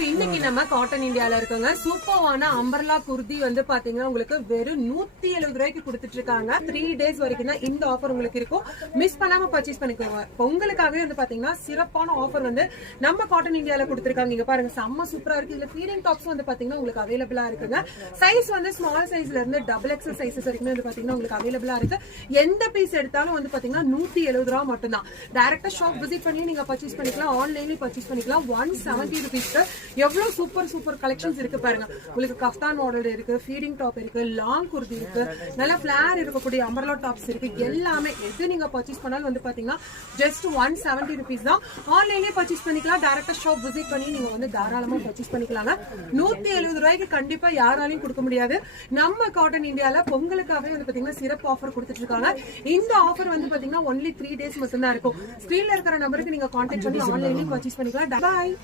இன்னைக்கு நம்ம காட்டன் இந்தியால இருக்கோங்க. சூப்பரான அம்பர்லா குர்தி வந்து பாத்தீங்கன்னா உங்களுக்கு வெறும் 170 ரூபாய்க்கு கொடுத்துட்டு இருக்காங்க. 3 days வரைக்கும் தான் இந்த ஆஃபர் உங்களுக்கு இருக்கும். மிஸ் பண்ணாம பர்ச்சேஸ் பண்ணிக்கோங்க. உங்களுக்காகவே வந்து பாத்தீங்கன்னா சிறப்பான ஆஃபர் வந்து நம்ம காட்டன் இந்தியால கொடுத்திருக்காங்க. இங்க பாருங்க, செம்ம சூப்பரா இருக்கு. இதுல ஃபீடிங் டாப்ஸ் வந்து பாத்தீங்கன்னா உங்களுக்கு அவைலபிளா இருக்குங்க. சைஸ் வந்து ஸ்மால் சைஸ்ல இருந்து டபுள் எக்ஸல் சைஸஸ் வரைக்கும் வந்து பாத்தீங்கன்னா உங்களுக்கு அவைலபிளா இருக்கு. எந்த பீஸ் எடுத்தாலும் வந்து பாத்தீங்கன்னா 170 ரூபாய் மட்டும் தான். டைரக்டா ஷாப் விசிட் பண்ணி நீங்க பர்ச்சேஸ் பண்ணிக்கலாம். ஆன்லைன்லயும் பர்ச்சேஸ் பண்ணிக்கலாம். 170 rupees. எவ்வளவு சூப்பர் கலெக்ஷன்ஸ் இருக்கு பாருங்க. உங்களுக்கு கஃப்தான் மாடல் இருக்கு, ஃபீடிங் டாப் இருக்கு, லாங் குர்தி இருக்கு, நல்ல ஃபிளேர் இருக்கக்கூடிய அம்பர்லா டாப்ஸ் இருக்கு. எல்லாமே எது நீங்க பர்ச்சேஸ் பண்ணாலும் வந்து பாத்தீங்கன்னா ஜஸ்ட் 170 rupees தான். ஆன்லைன்லயே பர்ச்சேஸ் பண்ணிக்கலாம். டைரக்டா ஷாப் விசிட் பண்ணி நீங்க வந்து தாராளமா பர்ச்சேஸ் பண்ணிக்கலாங்க. 170 ரூபாய்க்கு கண்டிப்பா யாராலையும் கொடுக்க முடியாது. நம்ம காட்டன் இந்தியால பொங்கலுக்காகவே வந்து பாத்தீங்கன்னா சிறப்பு ஆஃபர் கொடுத்துட்டு இருக்காங்க. இந்த ஆஃபர் வந்து பாத்தீங்கன்னா ஒன்லி 3 days மட்டும் தான் இருக்கும். ஸ்கிரீன்ல இருக்கிற நம்பருக்கு நீங்க கான்டாக்ட் பண்ணி ஆன்லைன்லயே பர்ச்சேஸ் பண்ணிக்கலாம். பாய்.